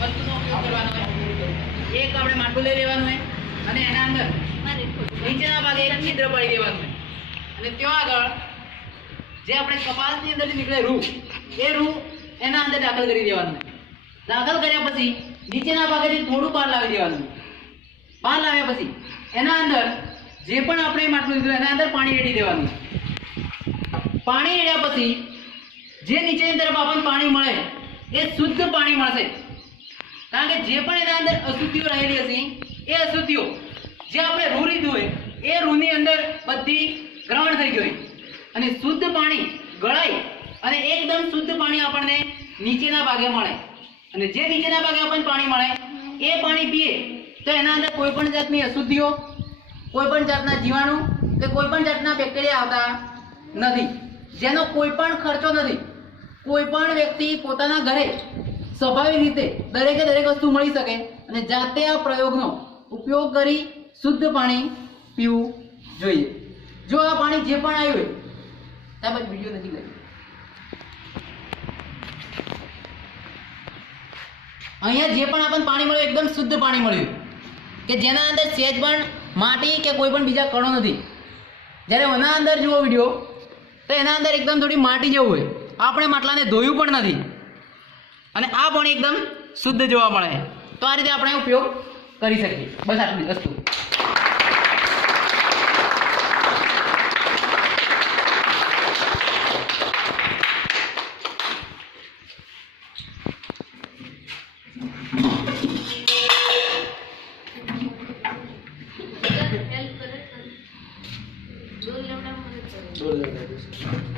વસ્તુનો ઉપયોગ કરવાનો હોય. એક આપણે માટલું લઈ લેવાનું હોય અને એના અંદર નીચેના ભાગે એક છિદ્ર પાડી દેવાનું હોય અને ત્યાં આગળ જે આપણે કપાસની અંદરથી નીકળે રૂ, એ રૂ એના અંદર દાખલ કરી દેવાનું હોય. દાખલ કર્યા પછી નીચેના ભાગેથી થોડું બહાર લાવી દેવાનું. બહાર લાવ્યા પછી એના અંદર જે પણ આપણે માટલું લીધું એના અંદર પાણી રેડી દેવાનું. પાણી રેડ્યા પછી જે નીચેની તરફ આપણને પાણી મળે એ શુદ્ધ પાણી મળશે. કારણ કે જે પણ એના અંદર અશુદ્ધિઓ રહેલી હશે એ અશુદ્ધિઓ જે આપણે રૂ લીધું હોય એ રૂની અંદર બધી ગ્રહણ થઈ ગઈ હોય અને શુદ્ધ પાણી ગળાઈ અને એકદમ શુદ્ધ પાણી આપણને નીચેના ભાગે મળે. અને જે નીચેના ભાગે આપણને પાણી મળે એ પાણી પીએ તો એના અંદર કોઈ પણ જાતની અશુદ્ધિઓ, કોઈ પણ જાતના જીવાણુ કે કોઈ પણ જાતના બેક્ટેરિયા આવતા નથી, જેનો કોઈ પણ ખર્ચો નથી. કોઈ પણ વ્યક્તિ પોતાના ઘરે સ્વાભાવિક રીતે દરેકે દરેક વસ્તુ મળી શકે અને જાતે આ પ્રયોગનો ઉપયોગ કરી શુદ્ધ પાણી પીવું જોઈએ. જો આ પાણી જે પણ આવ્યું હોય ત્યાં પછી વિડીયો નથી લાગ્યો. અહીંયા જે પણ આપણને પાણી મળ્યું એકદમ શુદ્ધ પાણી મળ્યું કે જેના અંદર સહેજ પણ માટી કે કોઈ પણ બીજા કણો નથી. જ્યારે એના અંદર જુઓ વિડીયો તો એના અંદર એકદમ થોડી માટી જેવું હોય. આપણે માટલાને ધોયું પણ નથી અને આ પાણી એકદમ શુદ્ધ જોવા મળે. તો આ રીતે આપણે ઉપયોગ કરી શકીએ. બસ આટલી વસ્તુ. हेल्प करे 2 लेवड़ा में